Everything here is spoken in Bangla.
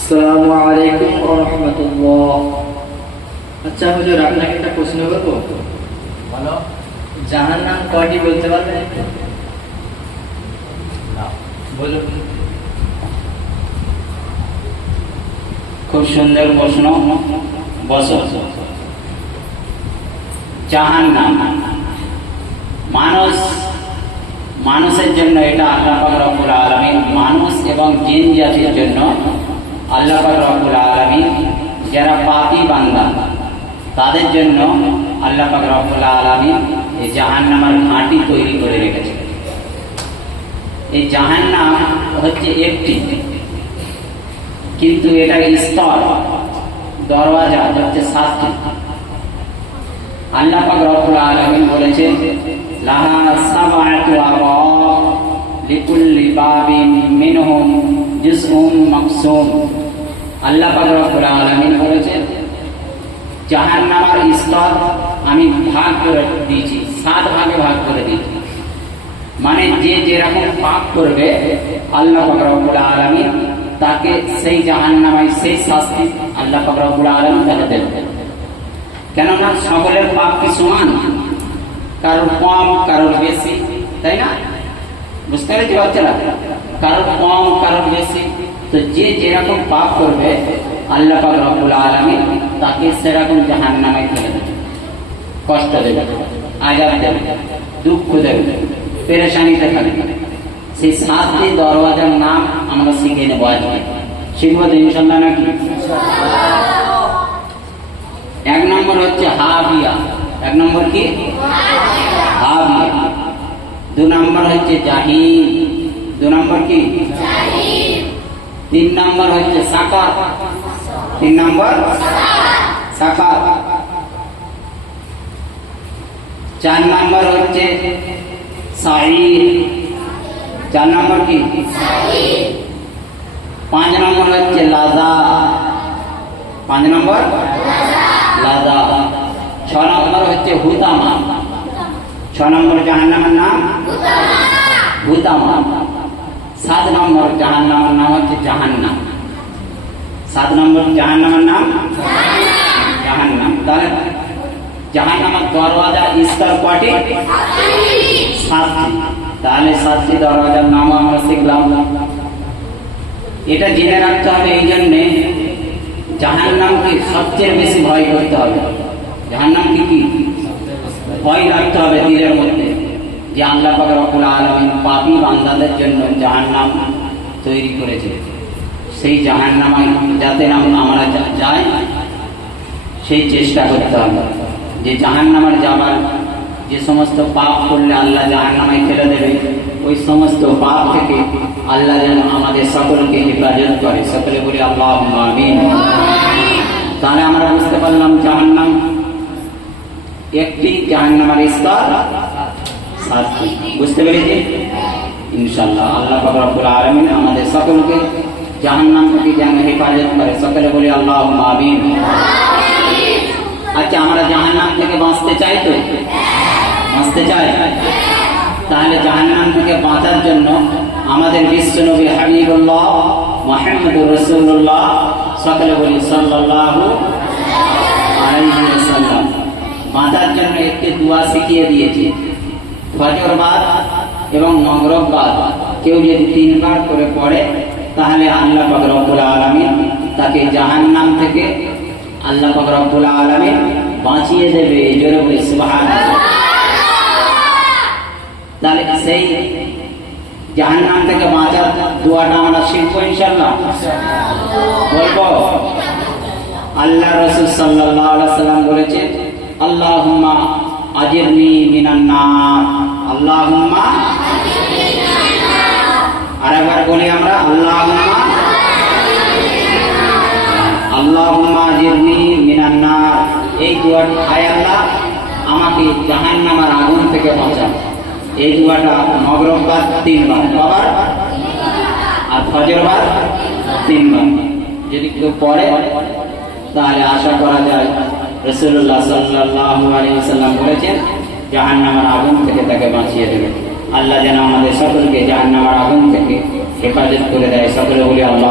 আসসালামু আলাইকুম ওয়া রাহমাতুল্লাহ। আচ্ছা হুজুর, আপনাকে একটা প্রশ্ন করব। বলো। জাহান্নাম কয়টি বলতে পারবেন? না, বলুন। খুব সুন্দর প্রশ্ন। বসো। জাহান্নাম মানুষের জন্য এটা আল্লাহ পাক রব্বুল আলামিন, মানুষ এবং জিন জাতির জন্য আল্লাহ পাক রব্বুল আলামিন যারা পাপী বান্দা তাদের জন্য আল্লাহ পাক রব্বুল আলামিন এই জাহান্নামের ঘাঁটি তৈরি করে রেখেছে। এই জাহান্নাম হচ্ছে একটি, কিন্তু এটা স্তর, দরওয়াজা হচ্ছে 7টি। আল্লাহ পাক রব্বুল আলামিন বলেছেন লাহা সাবআতু আবওয়াব লিকুল্লি বাবিন মিনহুম জুজউন মাকসুম। আল্লাহ পাক রব্বুল আলামিন বলেছেন জাহান্নামের স্তর আমি ভাগ করে দিয়েছি, 7 ভাগে ভাগ করে দিয়েছি। মানে যে যেরকম পাপ করবে আল্লাহ পাক রব্বুল আলামিন তাকে সেই জাহান্নামে সেই শাস্তি আল্লাহ পাক রব্বুল আলামিন তাকে দেবেন। কেননা সকলের পাপ কি সমান? কারোর কম, কারোর বেশি, তাই না? বুঝতে পেরেছি বাচ্চারা? কারোর কম, কারোর বেশি। তো যে যেরকম পাপ করবে আল্লাহ পাক রব্বুল আলামিন তাকে সেরকম জাহান্নামে ফেলে দেবে, কষ্ট দেবে, আযাব দেবে, দুঃখ দেবে, পেরেশানিতে থাকবে। সেই 7টি দরওয়াজার নাম আমরা শিখে নেবো আজকে। শিখবো তো ইনশাআল্লাহ নাকি? 1 নম্বর হচ্ছে হাবিয়া। 1 নম্বর কি? হাবিয়া। 2 নম্বর হচ্ছে জাহিম। 2 নম্বর কি? জাহিম। 3 নম্বর হচ্ছে সাকার। 3 নম্বর সাকার। 4 নম্বর হচ্ছে সাঈর। 4 নম্বর কি? সাঈর। 5 নম্বর হচ্ছে লাযা। 5 নম্বর লাযা। 6 নম্বর হচ্ছে হুতামা। 6 নম্বর জাহান্নামের নাম হুতামা। 7 নম্বর জাহান্নামের নাম হচ্ছে জাহান্নাম। 7 নম্বর জাহান্নামের নাম জাহান্নাম। তাহলে জাহান্নামের দরওয়াজা স্তর কয়টি? 7টি। তাহলে 7টি দরওয়াজার নাম আমরা শিখলাম। এটা জেনে রাখতে হবে, এই জন্যে জাহান্নামকে সবচেয়ে বেশি ভয় করতে হবে। জাহান্নামকে কি ভয় রাখতে হবে দিলের মধ্যে, যে আল্লাহ পাক রব্বুল আলামিন পাপী বান্দাদের জন্য জাহান্নাম তৈরি করেছে। সেই জাহান্নামে যাতে আমরা যাই সেই চেষ্টা করতে হবে। যে জাহান্নামের যাবার যে সমস্ত পাপ করলে আল্লাহ জাহান্নামে ফেলে দেবে, ওই সমস্ত পাপ থেকে আল্লাহ যেন আমাদের সকলকে হেফাজত করে। সকলে বলি আল্লাহুম্মা আমিন। তাহলে আমরা বুঝতে পারলাম জাহান্নাম একটি, জাহান্নামের স্তর 7টি। বুঝতে পেরেছি ইনশাআল্লাহ? আল্লাহ পাক রব্বুল আলামিন আমাদের সকলকে জাহান্নাম থেকে যেন হেফাজত করে। সকলে বলি আল্লাহুম্মা আমিন। আচ্ছা, আমরা জাহান্নাম থেকে বাঁচতে চাই তো? বাঁচতে চাই। তাহলে জাহান্নাম থেকে বাঁচার জন্য আমাদের বিশ্বনবী হাবিবুল্লাহ মুহাম্মদুর রাসূলুল্লাহ সকলে বলি সাল্লাল্লাহু আলাইহি ওয়াসাল্লাম বাঁচার জন্য একটি দোয়া শিখিয়ে দিয়েছে। ফজর বাদ এবং মাগরিব বাদ কেউ যদি 3 বার করে পড়ে তাহলে আল্লাহ পাক রব্বুল আলামিন তাকে জাহান্নাম থেকে আল্লাহ পাক রব্বুল আলামিন বাঁচিয়ে দেবে। জোরে বলি সুবহানাল্লাহ। তাহলে সেই জাহান্নাম থেকে বাঁচার দোয়াটা আমরা শিখবো ইনশাআল্লাহ। বলবো। আল্লাহ রাসূল সাল্লাল্লাহু আলাইহি ওয়াসাল্লাম বলেছেন আল্লাহুম্মা আজিরনি মিনান নার। আল্লাহুম্মা আজিরনি মিনান নার। আরেকবার বলি আমরা আল্লাহুম্মা আজিরনি মিনান নার। এই দোয়াটা, আয় আল্লাহ আমাকে জাহান্নামের আগুন থেকে বাঁচাও। এই দোয়াটা মাগরিব বাদ 3 বার, কবার? আর ফজর বাদ 3 বার যদি কেউ পড়ে তাহলে আশা করা যায় রাসূলুল্লাহ সাল্লাল্লাহু আলাইহি ওয়াসাল্লাম বলেছেন জাহান্নামের আগুন থেকে তাকে বাঁচিয়ে দেবে। আল্লাহ যেন আমাদের সকলকে জাহান্নামের আগুন থেকে হেফাজত করে দেয়। সকলে বলি আল্লাহ